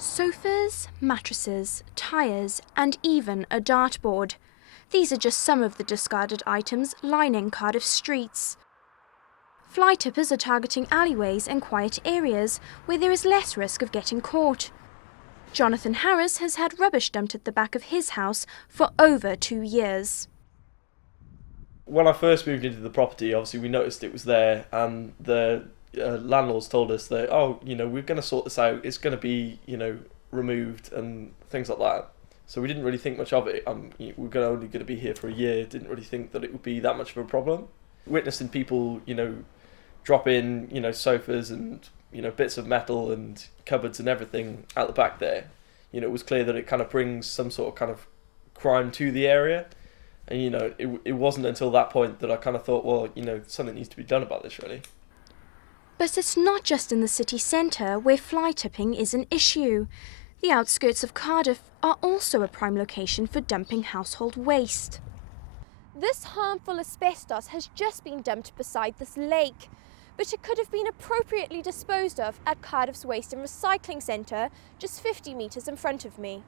Sofas, mattresses, tyres and even a dartboard. These are just some of the discarded items lining Cardiff streets. Fly tippers are targeting alleyways and quiet areas where there is less risk of getting caught. Jonathan Harris has had rubbish dumped at the back of his house for over 2 years. When I first moved into the property, obviously we noticed it was there, and the landlords told us that, we're going to sort this out, it's going to be, removed and things like that. So we didn't really think much of it. We're only going to be here for a year, didn't really think that it would be that much of a problem. Witnessing people, drop in, sofas and, bits of metal and cupboards and everything out the back there, it was clear that it kind of brings some sort of kind of crime to the area. And, it wasn't until that point that I kind of thought, well, something needs to be done about this, really. But it's not just in the city centre where fly tipping is an issue. The outskirts of Cardiff are also a prime location for dumping household waste. This harmful asbestos has just been dumped beside this lake, but it could have been appropriately disposed of at Cardiff's Waste and Recycling Centre, just 50 metres in front of me.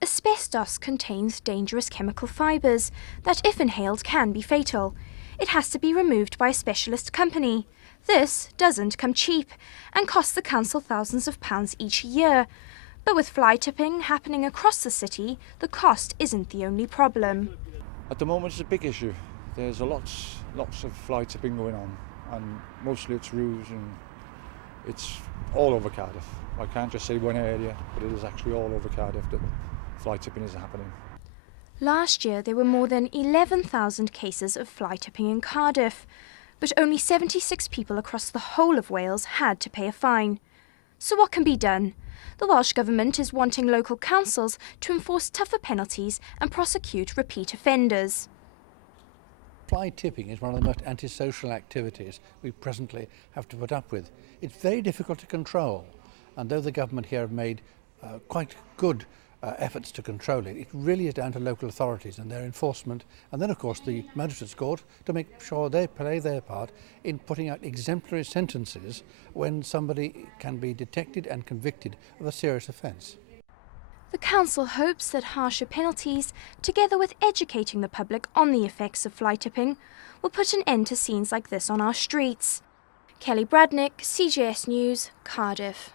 Asbestos contains dangerous chemical fibres that, if inhaled, can be fatal. It has to be removed by a specialist company. This doesn't come cheap and costs the council thousands of pounds each year. But with fly tipping happening across the city, the cost isn't the only problem. At the moment it's a big issue. There's lots of fly tipping going on, and mostly it's roofs, and it's all over Cardiff. I can't just say one area, but it is actually all over Cardiff that fly tipping is happening. Last year there were more than 11,000 cases of fly tipping in Cardiff, but only 76 people across the whole of Wales had to pay a fine. So what can be done? The Welsh Government is wanting local councils to enforce tougher penalties and prosecute repeat offenders. Fly tipping is one of the most antisocial activities we presently have to put up with. It's very difficult to control, and though the government here have made quite good efforts to control it, it really is down to local authorities and their enforcement, and then of course the magistrates' court to make sure they play their part in putting out exemplary sentences when somebody can be detected and convicted of a serious offence. The council hopes that harsher penalties, together with educating the public on the effects of fly tipping, will put an end to scenes like this on our streets. Bradnick, CJS News, Cardiff.